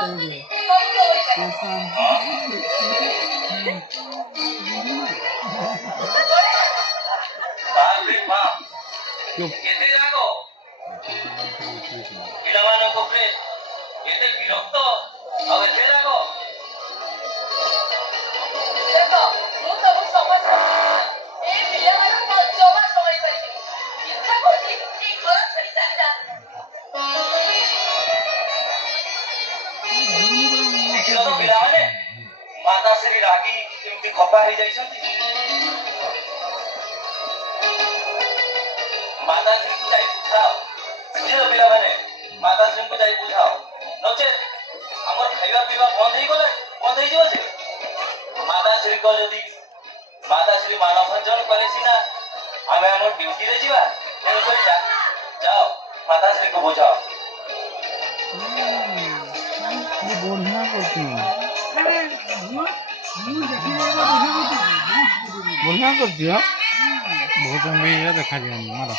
बापरे बाप चुप एते रागो ପିଲାମାନଙ୍କ ଉପରେ ଏତେ ବିରକ୍ତ ଆଉ ଏତେ ରାଗ ଦେଖ ମୁଁ ତମକୁ ସମସ୍ତ ଏ ପିଲାମାନଙ୍କୁ ଜମା ସମ୍ଭାଳି ପାରିବିନି ଇଚ୍ଛା କରୁଛି ଏଇ ଘର ଛାଡି ଚାଲିଯାଆନ୍ତି ଦେଖିଲ ତ ପିଲାମାନେ ମାତାଶ୍ରୀ ରାଗି କେମିତି ଖପା ହେଇଯାଇଛନ୍ତି ମାତାଶ୍ରୀଙ୍କୁ ଯାଇ ବୁଝାଅ ବୁଝିଲ ପିଲାମାନେ ମାତାଶ୍ରୀଙ୍କୁ ଯାଇ ବୁଝାଅ ନଚେତ୍ ଆମର ଖାଇବା ପିଇବା ବନ୍ଦ ହେଇଯିବ ଯେ ମାତାଶ୍ରୀଙ୍କ ଯଦି ମାତାଶ୍ରୀ ମାନଭଞ୍ଜନ କଲେ ସିନା ଆମେ ଆମର ଡ୍ୟୁଟିରେ ଯିବା ତେଣୁକରି ଯାଅ ମାତାଶ୍ରୀଙ୍କୁ ବୁଝାଅ बढ़िया करती बढ़िया करती है बहुत देखा जाए मारा